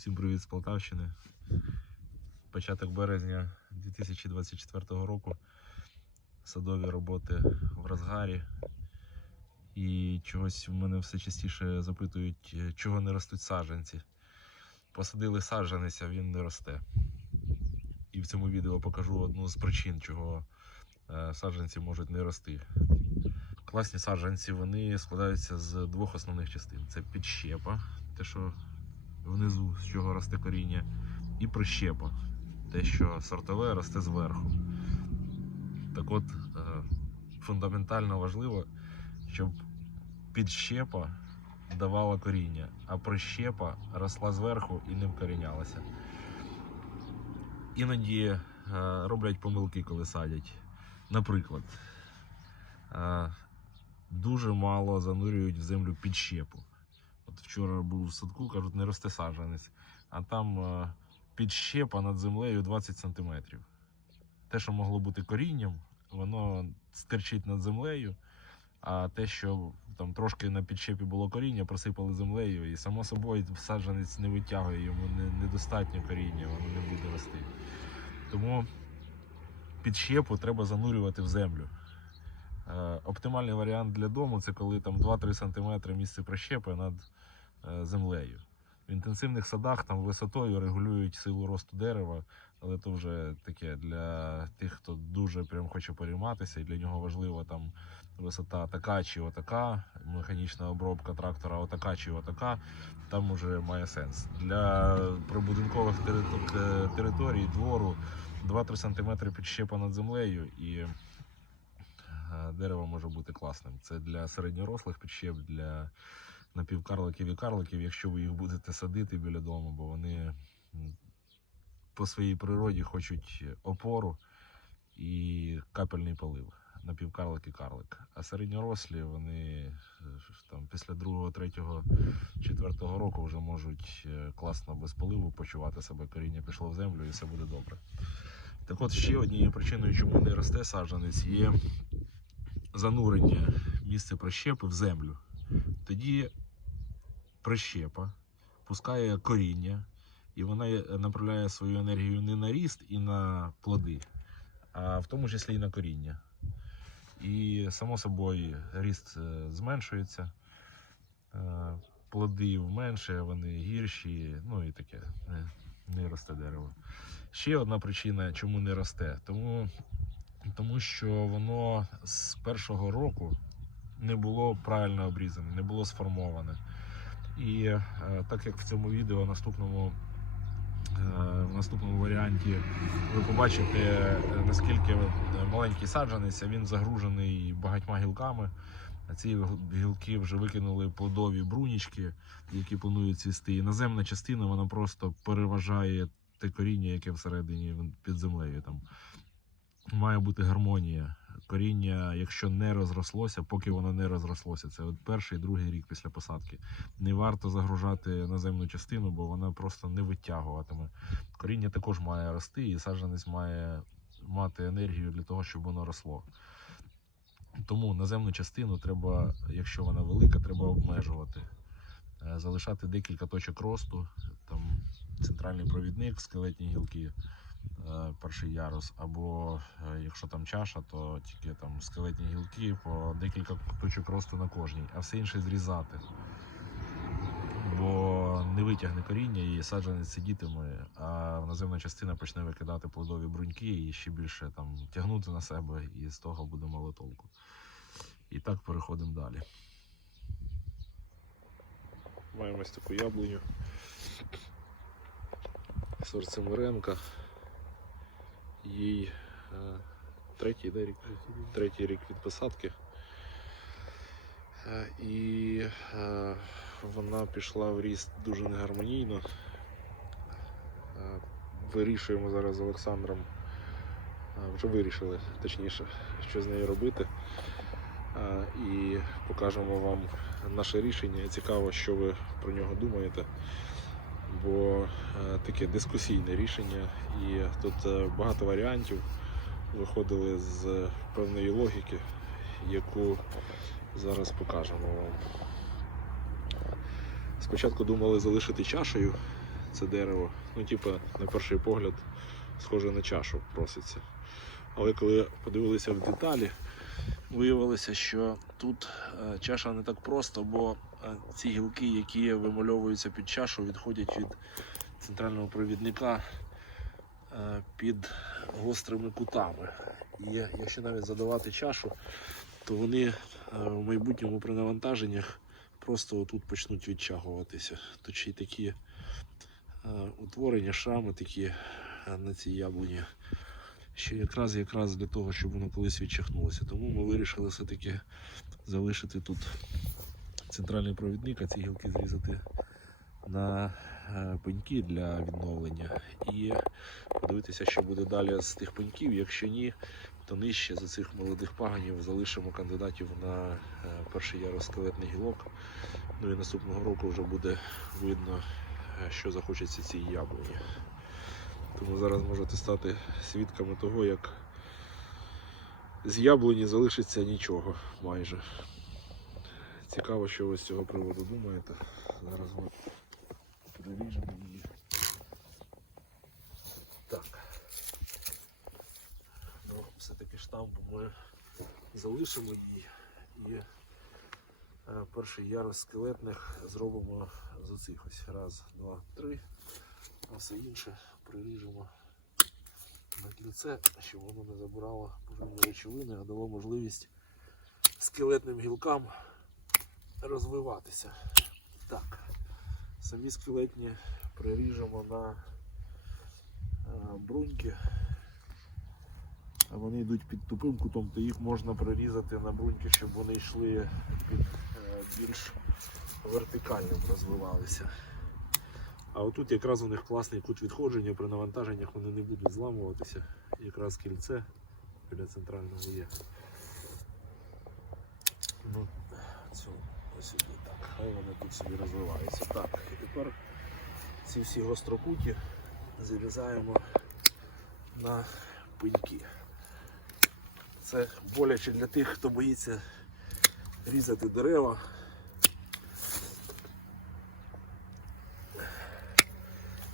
Усім привіт з Полтавщини. Початок березня 2024 року. Садові роботи в розгарі. І чогось в мене все частіше запитують, е, чого не ростуть саджанці. Посадили саджанець, а він не росте. І в цьому відео покажу одну з причин, чого е, саджанці можуть не рости. Класні саджанці вони складаються з двох основних частин: це підщепа, те, що внизу, з чого росте коріння, і прищепа, те, що сортове росте зверху. Так от, е, фундаментально важливо, щоб підщепа давала коріння, а прищепа росла зверху і не вкорінялася. Іноді е, роблять помилки, коли садять. Наприклад, е, дуже мало занурюють в землю підщепу. Вчора був в садку, кажуть, не росте саджанець, а там е, підщепа над землею 20 см. Те, що могло бути корінням, воно стирчить над землею, а те, що там трошки на підщепі було коріння, просипали землею, і само собою саджанець не витягує, йому недостатньо коріння, воно не буде рости. Тому підщепу треба занурювати в землю. Е, Оптимальний варіант для дому це коли там 2-3 см місце прищепи над землею. В інтенсивних садах там висотою регулюють силу росту дерева, але то вже таке для тих, хто дуже прям хоче перейматися, і для нього важливо там висота така чи отака, механічна обробка трактора отака чи отака, там уже має сенс. Для прибудинкових е, територій, двору 2-3 см підщепа над землею і е, дерево може бути класним. Це для середньорослих підщеп, для напівкарликів і карликів, якщо ви їх будете садити біля дому, бо вони по своїй природі хочуть опору і капельний полив. Напівкарлик і карлик. А середньорослі вони е, там після другого, третього, четвертого року вже можуть е, класно без поливу почувати себе. Коріння пішло в землю і все буде добре. Так от ще однією причиною, чому не росте саджанець, є занурення місця прищепи в землю. Тоді прищепа пускає коріння, і вона е, направляє свою енергію не на ріст і на плоди, а в тому числі і на коріння. І само собою ріст е, зменшується, е, плоди менше, вони гірші, ну і таке, не, не росте дерево. Ще одна причина, чому не росте, тому, тому що воно з першого року не було правильно обрізане, не було сформоване. І е, так як в цьому відео наступному, е, в наступному варіанті ви побачите, е, наскільки маленький саджанець, він загружений багатьма гілками. Ці гілки вже викинули плодові брунічки, які планують цвісти. І наземна частина вона просто переважає те коріння, яке всередині під землею. Там має бути гармонія. Коріння, якщо не розрослося, поки воно не розрослося, це от перший другий рік після посадки. Не варто загружати наземну частину, бо вона просто не витягуватиме. Коріння також має рости, і саджанець має мати енергію для того, щоб воно росло. Тому наземну частину треба, якщо вона велика, треба обмежувати. Е, Залишати декілька точок росту, там центральний провідник, скелетні гілки, перший ярус, або е, якщо там чаша, то тільки там скелетні гілки по декілька точок росту на кожній, а все інше зрізати. Бо не витягне коріння і саджанець сидітиме, а наземна частина почне викидати плодові бруньки і ще більше там тягнути на себе, і з того буде мало толку. І так переходимо далі. Маємо ось таку яблуню. Сорт Семеренка. Їй е, третій да, рік, третій рік від посадки. Е, і е, вона пішла в ріст дуже негармонійно. Вирішуємо зараз з Олександром. Вже вирішили, точніше, що з нею робити. І покажемо вам наше рішення. Цікаво, що ви про нього думаєте. Бо е, таке дискусійне рішення, і тут е, багато варіантів виходили з певної логіки, яку зараз покажемо вам. Спочатку думали залишити чашею, це дерево. Ну, типу, на перший погляд, схоже на чашу проситься. Але коли подивилися в деталі, виявилося, що тут е, чаша не так просто, бо е, ці гілки, які вимальовуються під чашу, відходять від центрального провідника е, під гострими кутами. І якщо навіть задавати чашу, то вони в майбутньому при навантаженнях просто отут почнуть відтягуватися. Тут ще й такі утворення, шрами такі на цій яблуні. Що якраз якраз для того, щоб воно колись відчахнулося. Тому ми вирішили все-таки залишити тут центральний провідник, а ці гілки зрізати на е, пеньки для відновлення і подивитися, що буде далі з тих пеньків. Якщо ні, то нижче за цих молодих паганів залишимо кандидатів на е, перший ярус скелетний гілок. Ну і наступного року вже буде видно, е, що захочеться цій яблуні. Тому зараз можете стати свідками того, як з яблуні залишиться нічого майже. Цікаво, що ви з цього приводу думаєте. Зараз ми переріжемо її. Так. Ну, все-таки штамп ми залишимо її і е, перший ярус скелетних зробимо з оцих ось. Раз, два, три. А все інше приріжемо на кільце, щоб воно не забирало поживні речовини, а дало можливість скелетним гілкам розвиватися. Так, самі скелетні приріжемо на е, бруньки. Вони йдуть під тупим кутом, то їх можна прирізати на бруньки, щоб вони йшли під е, більш вертикальним розвивалися. А отут якраз у них класний кут відходження, при навантаженнях вони не будуть зламуватися. Якраз кільце біля центрального є. Ну, цю, ось сюди так. Хай вони тут собі розвиваються. Так, і тепер ці всі гострокуті зарізаємо на пеньки. Це боляче для тих, хто боїться різати дерева.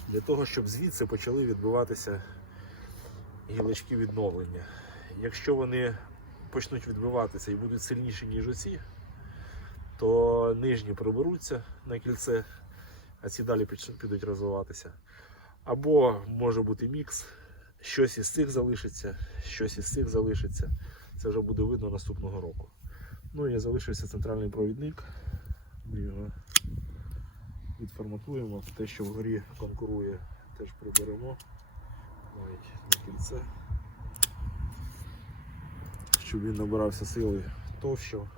Для того, щоб звідси почали відбиватися гілочки відновлення. Якщо вони почнуть відбиватися і будуть сильніші, ніж оці, то нижні приберуться на кільце, а ці далі підуть розвиватися. Або може бути мікс, щось із цих залишиться, щось із цих залишиться. Це вже буде видно наступного року. Ну і залишився центральний провідник. Його відформатуємо. Те, що вгорі конкурує, теж приберемо навіть на кільце. Щоб він набирався сили товщу.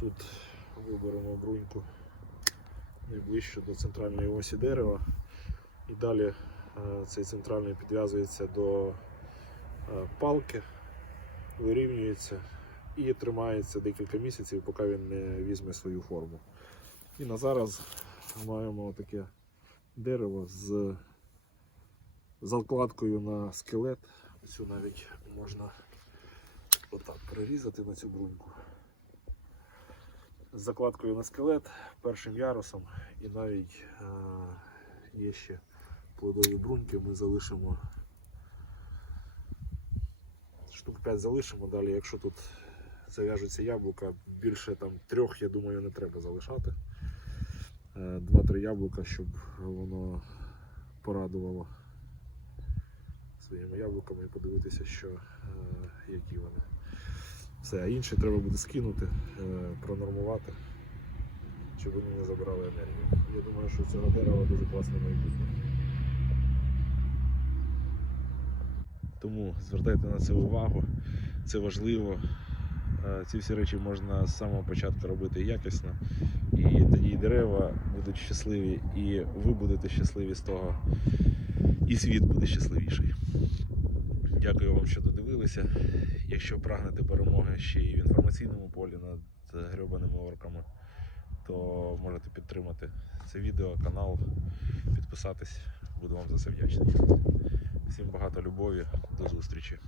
Тут виберемо бруньку найближче до центральної осі дерева. І далі е, цей центральний підв'язується до е, палки, вирівнюється і тримається декілька місяців, поки він не візьме свою форму. І на зараз маємо таке дерево з закладкою на скелет. Цю навіть можна отак прирізати на цю бруньку. З закладкою на скелет, першим ярусом і навіть е, є ще плодові бруньки, ми залишимо штук 5 залишимо далі, якщо тут зав'яжуться яблука, більше там трьох, я думаю, не треба залишати. Е, Два-три яблука, щоб воно порадувало своїми яблуками і подивитися, що, е, які вони. Все, а інші треба буде скинути, е, пронормувати, щоб вони не забирали енергію. Я думаю, що цього дерева дуже класне майбутнє. Тому звертайте на це увагу, це важливо. Е, Ці всі речі можна з самого початку робити якісно, і тоді і дерева будуть щасливі, і ви будете щасливі з того, і світ буде щасливіший. Дякую вам, що додивилися. Якщо прагнете перемоги ще й в інформаційному полі над грьобаними орками, то можете підтримати це відео, канал, підписатись. Буду вам за це вдячний. Всім багато любові, до зустрічі.